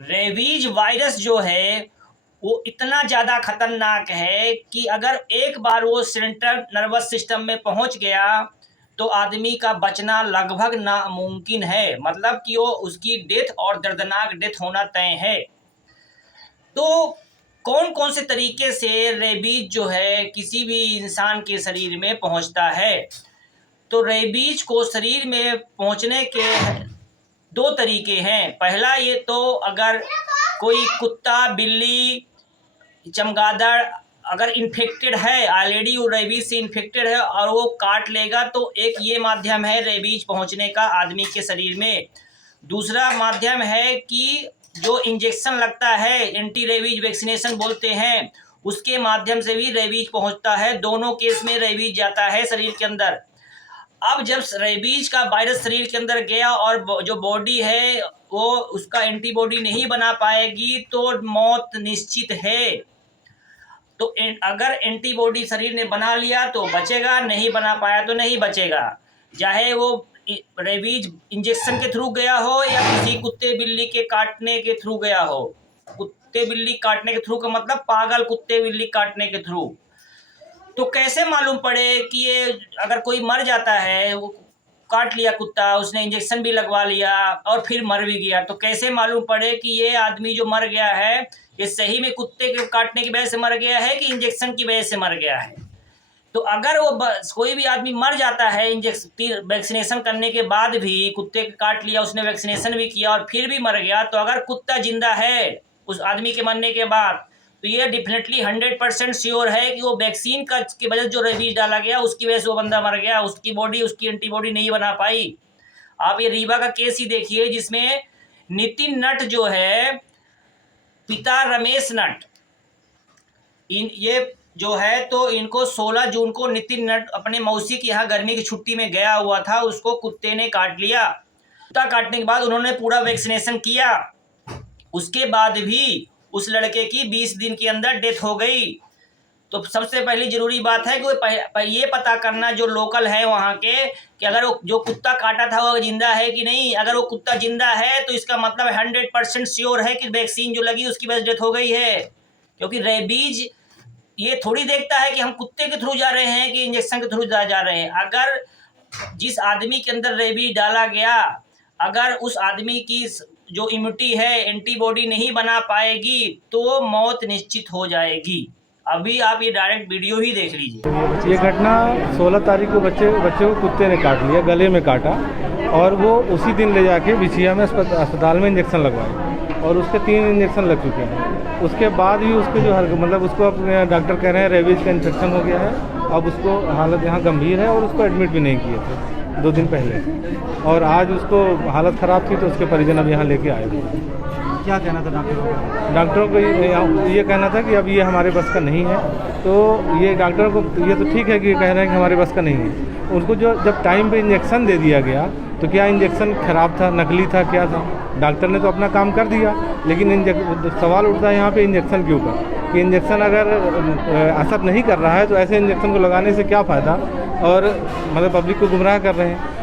Rabies virus जो है वो इतना ज़्यादा खतरनाक है कि अगर एक बार वो सेंट्रल नर्वस सिस्टम में पहुंच गया तो आदमी का बचना लगभग नामुमकिन है। मतलब कि वो उसकी डेथ और दर्दनाक डेथ होना तय है। तो कौन कौन से तरीके से रेबीज जो है किसी भी इंसान के शरीर में पहुंचता है। तो रेबीज को शरीर में पहुंचने के दो तरीके हैं। पहला ये तो अगर कोई कुत्ता, बिल्ली, चमगादड़ अगर इन्फेक्टेड है, ऑलरेडी वो रेबीज से इन्फेक्टेड है और वो काट लेगा, तो एक ये माध्यम है रेबीज पहुंचने का आदमी के शरीर में। दूसरा माध्यम है कि जो इंजेक्शन लगता है, एंटी रेबीज वैक्सीनेशन बोलते हैं, उसके माध्यम से भी रेबीज पहुंचता है। दोनों केस में रेबीज जाता है शरीर के अंदर। अब जब रेबीज का वायरस शरीर के अंदर गया और जो बॉडी है वो उसका एंटीबॉडी नहीं बना पाएगी तो मौत निश्चित है। तो अगर एंटीबॉडी शरीर ने बना लिया तो बचेगा, नहीं बना पाया तो नहीं बचेगा। चाहे वो रेबीज इंजेक्शन के थ्रू गया हो या किसी कुत्ते बिल्ली के काटने के थ्रू गया हो। कुत्ते बिल्ली काटने के थ्रू का मतलब पागल कुत्ते बिल्ली काटने के थ्रू। तो कैसे मालूम पड़े कि ये अगर कोई मर जाता है, वो काट लिया कुत्ता, उसने इंजेक्शन भी लगवा लिया और फिर मर भी गया, तो कैसे मालूम पड़े कि ये आदमी जो मर गया है ये सही में कुत्ते के काटने की वजह से मर गया है कि इंजेक्शन की वजह से मर गया है। तो अगर वो कोई भी आदमी मर जाता है इंजेक्शन वैक्सीनेशन करने के बाद भी, कुत्ते के काट लिया, उसने वैक्सीनेशन भी किया और फिर भी मर गया, तो अगर कुत्ता जिंदा है उस आदमी के मरने के बाद तो ये डेफिनेटली 100% श्योर है कि वो वैक्सीन का की वजह जो रेबीज डाला गया उसकी वजह से वो बंदा मर गया। उसकी बॉडी उसकी एंटीबॉडी नहीं बना पाई। आप ये रीवा का केस ही देखिए जिसमें नितिन नट जो है, पिता रमेश नट, ये जो है तो इनको 16 जून को नितिन नट अपने मौसी के यहाँ गर्मी की छुट्टी में गया हुआ था, उसको कुत्ते ने काट लिया। कुत्ता काटने के बाद उन्होंने पूरा वैक्सीनेशन किया, उसके बाद भी उस लड़के की 20 दिन के अंदर डेथ हो गई। तो सबसे पहली ज़रूरी बात है कि ये पता करना जो लोकल है वहाँ के कि अगर वो जो कुत्ता काटा था वो जिंदा है कि नहीं। अगर वो कुत्ता जिंदा है तो इसका मतलब 100% श्योर है कि वैक्सीन जो लगी उसकी वजह से डेथ हो गई है। क्योंकि रेबीज ये थोड़ी देखता है कि हम कुत्ते के थ्रू जा रहे हैं कि इंजेक्शन के थ्रू जा रहे हैं। अगर जिस आदमी के अंदर रेबीज डाला गया, अगर उस आदमी की जो इम्यूनिटी है एंटीबॉडी नहीं बना पाएगी तो मौत निश्चित हो जाएगी। अभी आप ये डायरेक्ट वीडियो ही देख लीजिए। ये घटना 16 तारीख को बच्चे को कुत्ते ने काट लिया, गले में काटा और वो उसी दिन ले जाके बिछिया में अस्पताल में इंजेक्शन लगवाए और उसके 3 इंजेक्शन लग चुके हैं। उसके बाद भी उसके जो मतलब उसको अपने डॉक्टर कह रहे हैं रेबीज का इन्फेक्शन हो गया है। अब उसको हालत यहाँ गंभीर है और उसको एडमिट भी नहीं किए थे 2 दिन पहले, और आज उसको हालत ख़राब थी तो उसके परिजन अब यहाँ लेके आए थे। क्या कहना था डॉक्टरों को ये कहना था कि अब ये हमारे बस का नहीं है। तो ये डॉक्टरों को ये तो ठीक है कि कह रहे हैं कि हमारे बस का नहीं है। उनको जब टाइम पे इंजेक्शन दे दिया गया तो क्या इंजेक्शन ख़राब था, नकली था, क्या था? डॉक्टर ने तो अपना काम कर दिया, लेकिन सवाल उठता है यहाँ पे इंजेक्शन के ऊपर कि इंजेक्शन अगर असर नहीं कर रहा है तो ऐसे इंजेक्शन को लगाने से क्या फ़ायदा, और मतलब पब्लिक को गुमराह कर रहे हैं।